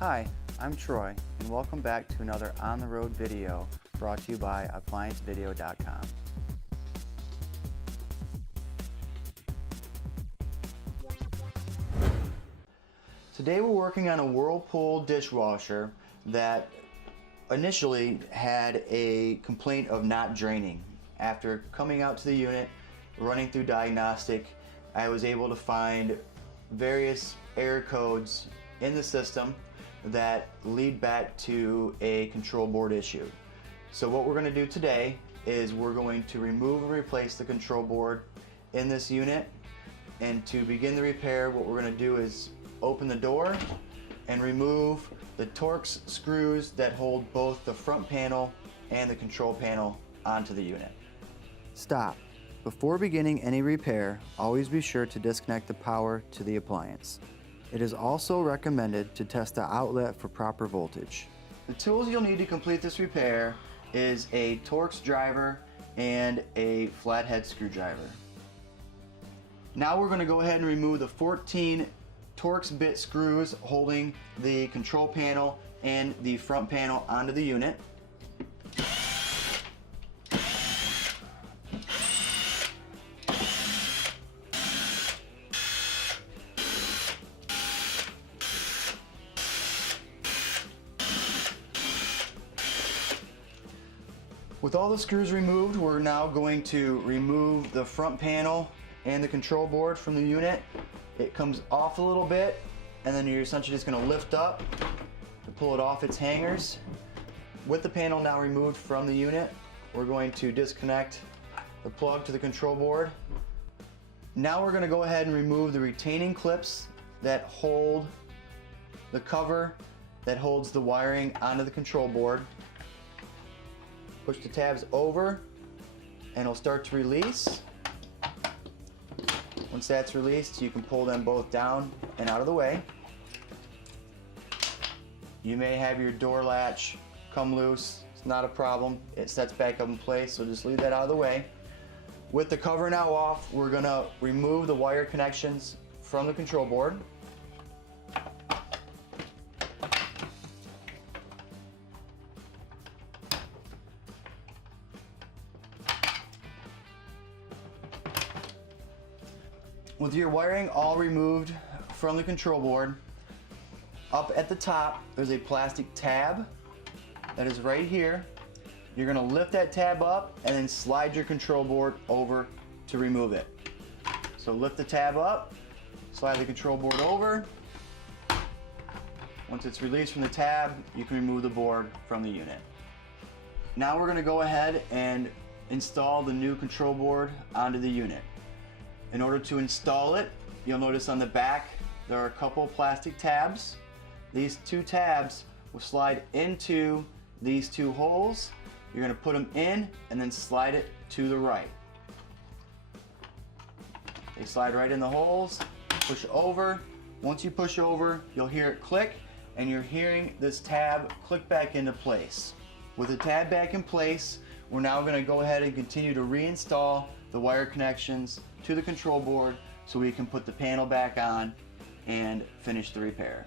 Hi, I'm Troy, and welcome back to another on-the-road video brought to you by ApplianceVideo.com. Today we're working on a Whirlpool dishwasher that initially had a complaint of not draining. After coming out to the unit, running through Diagnostic, I was able to find various error codes in the system that lead back to a control board issue. So what we're going to do today is we're going to remove and replace the control board in this unit, and to begin the repair what we're going to do is open the door and remove the torx screws that hold both the front panel and the control panel onto the unit. Stop. Before beginning any repair, always be sure to disconnect the power to the appliance. It is also recommended to test the outlet for proper voltage. The tools you'll need to complete this repair is a torx driver and a flathead screwdriver. Now we're going to go ahead and remove the 14 torx bit screws holding the control panel and the front panel onto the unit. With all the screws removed, we're now going to remove the front panel and the control board from the unit. It comes off a little bit, and then you're essentially just going to lift up to pull it off its hangers. With the panel now removed from the unit, we're going to disconnect the plug to the control board. Now we're going to go ahead and remove the retaining clips that hold the cover that holds the wiring onto the control board. Push the tabs over and it'll start to release. Once that's released, you can pull them both down and out of the way. You may have your door latch come loose. It's not a problem. It sets back up in place, so just leave that out of the way. With the cover now off, we're going to remove the wire connections from the control board. With your wiring all removed from the control board, up at the top there's a plastic tab that is right here. You're going to lift that tab up and then slide your control board over to remove it. So lift the tab up, slide the control board over. Once it's released from the tab, you can remove the board from the unit. Now we're going to go ahead and install the new control board onto the unit. In order to install it, you'll notice on the back there are a couple of plastic tabs. These two tabs will slide into these two holes. You're going to put them in and then slide it to the right. They slide right in the holes. Push over. Once you push over, you'll hear it click, and you're hearing this tab click back into place. With the tab back in place, we're now going to go ahead and continue to reinstall the wire connections to the control board so we can put the panel back on and finish the repair.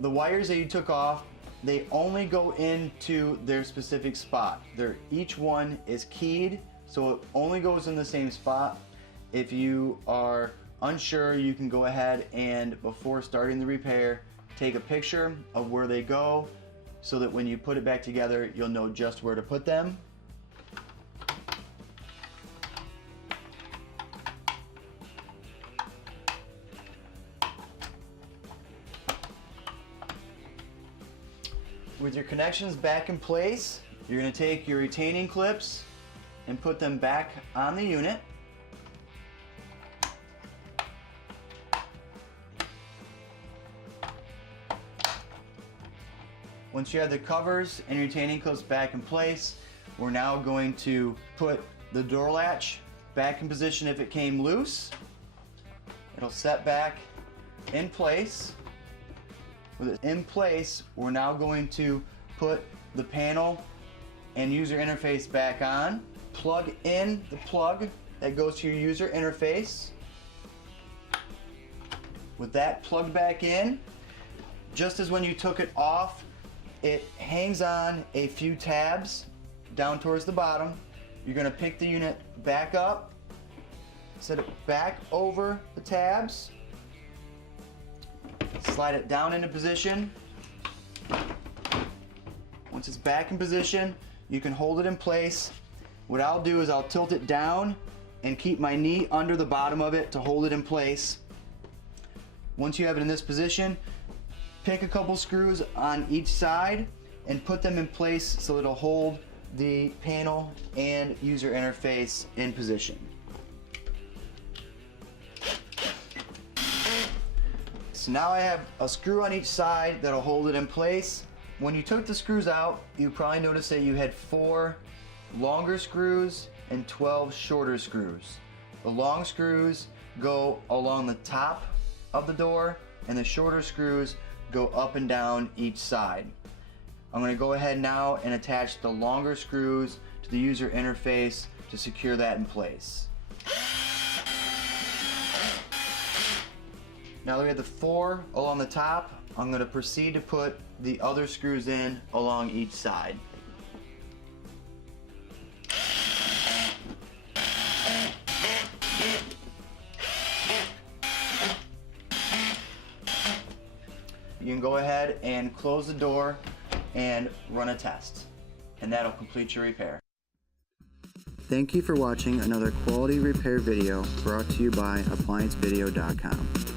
The wires that you took off, they only go into their specific spot. Each one is keyed, so it only goes in the same spot. If you are unsure, you can go ahead and, before starting the repair, take a picture of where they go so that when you put it back together, you'll know just where to put them. With your connections back in place, you're going to take your retaining clips and put them back on the unit. Once you have the covers and retaining clips back in place, we're now going to put the door latch back in position if it came loose. It'll set back in place. With it in place, we're now going to put the panel and user interface back on. Plug in the plug that goes to your user interface. With that plugged back in, just as when you took it off, it hangs on a few tabs down towards the bottom. You're going to pick the unit back up, set it back over the tabs, slide it down into position. Once it's back in position, you can hold it in place. What I'll do is I'll tilt it down and keep my knee under the bottom of it to hold it in place. Once you have it in this position, pick a couple screws on each side and put them in place so it'll hold the panel and user interface in position. So now I have a screw on each side that'll hold it in place. When you took the screws out, you probably noticed that you had 4 longer screws and 12 shorter screws. The long screws go along the top of the door and the shorter screws go up and down each side. I'm going to go ahead now and attach the longer screws to the user interface to secure that in place. Now that we have the 4 along the top, I'm going to proceed to put the other screws in along each side. You can go ahead and close the door and run a test, and that'll complete your repair. Thank you for watching another quality repair video brought to you by ApplianceVideo.com.